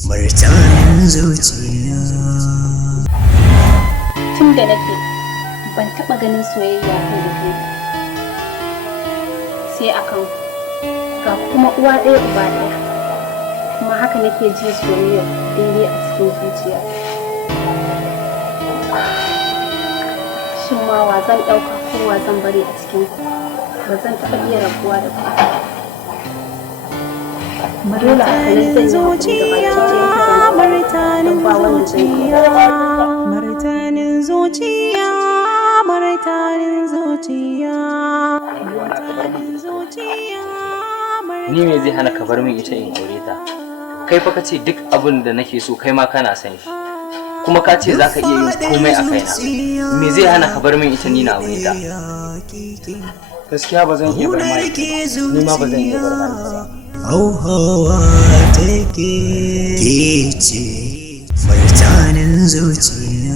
martanin zuciya. Tun da nake ban taɓa ganin soyayya ko da kai sai akan ga kuma uwa ɗaya uba ɗaya, kuma haka nake ji soyayya daidai a cikin zuciya. Shin ma wa zan ɗauka ko wa zan bari a cikin ku? Ba zan taɓa iya rabuwa da ku. Dole haka ne zan yi zuciya, martanin zuciya, martanin zuciya, martanin zuciya, martanin zuciya. Ni me zai hana ka bar min ita in aure ta? Kai fa kace duk abin da nake so kai ma kana san shi. Kuma ka ce za ka iya yin komai a kaina. Me zai hana ka bar min ita ni na aure ta? Gaskiya ba zan iya bar ma ita ba. Ni ma ba zan iya bar ma ita ba. Hauhawa take ke ce martanin zuciya.